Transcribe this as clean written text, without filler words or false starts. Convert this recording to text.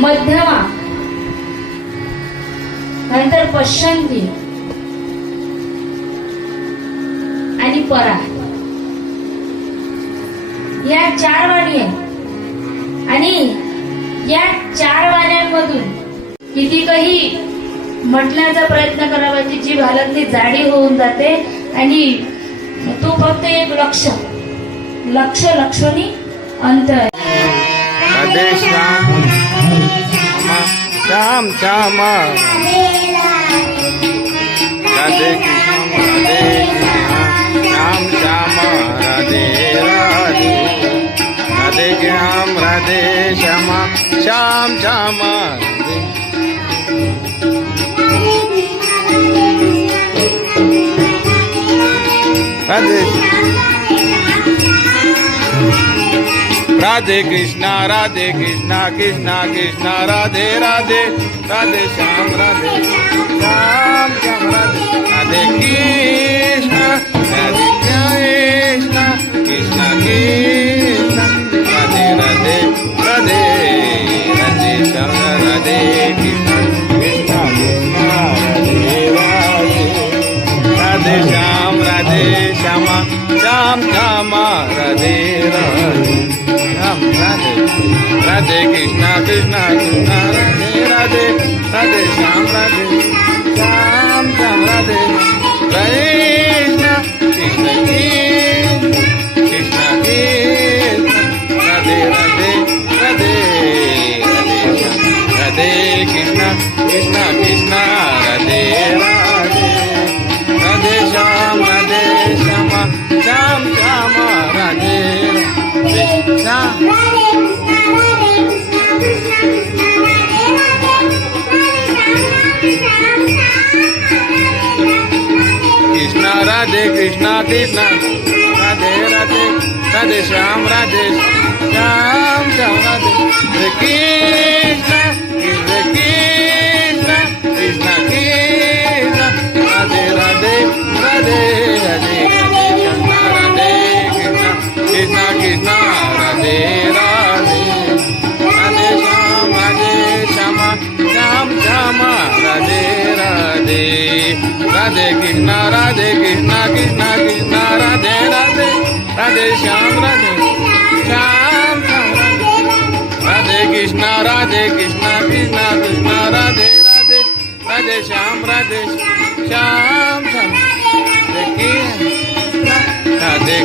मध्यमा, नंतर पश्चंती आणि परा, या 4 वाणी आहेत. आणि या 4 वाण्यांमधून कितीकही म्हटण्याचा प्रयत्न करावा, जी भालातली जाडी होऊन जाते. आणि तू फक्त एक लक्षणी अंतर. राधे श्याम श्याम श्याम राधे कृष्ण श्याम श्याम राधे राधे राधे श्याम राधे श्याम श्याम श्याम राधे राधे कृष्णा कृष्णा कृष्णा राधे राधे राधे श्याम श्याम राधे राधे कृष्णा कृष्णा कृष्णा कृष्णा राधे राधे राधे राधे श्याम राधे कृष्णा कृष्णा कृष्णा राधे श्याम श्याम श्याम राधे राधे राधे कृष्णा कृष्णा कृष्णा राधे राधे राधे श्याम श्याम राधे कृष्णा कृष्ण कृष्णा कृष्ण राधे राधे राधे राधे कृष्णा कृष्णा कृष्णा राधे राधे राधे श्याम श्याम श्याम राधे श्याम कृष्णा राधे कृष्णा कृष्णा राधे राधे राधे श्याम श्याम राधे कृष्णा कृष्णा कृष्णा कृष्णा राधे राधे राधे राधे कृष्णा राधे कृष्णा कृष्णा राधे राधे राधे श्याम श्याम राधे राधे राधे कृष्णा कृष्णा कृष्णा राधे राधे राधे श्याम श्याम राधे कृष्णा कृष्णा कृष्णा राधे राधे राधे श्याम श्याम राधे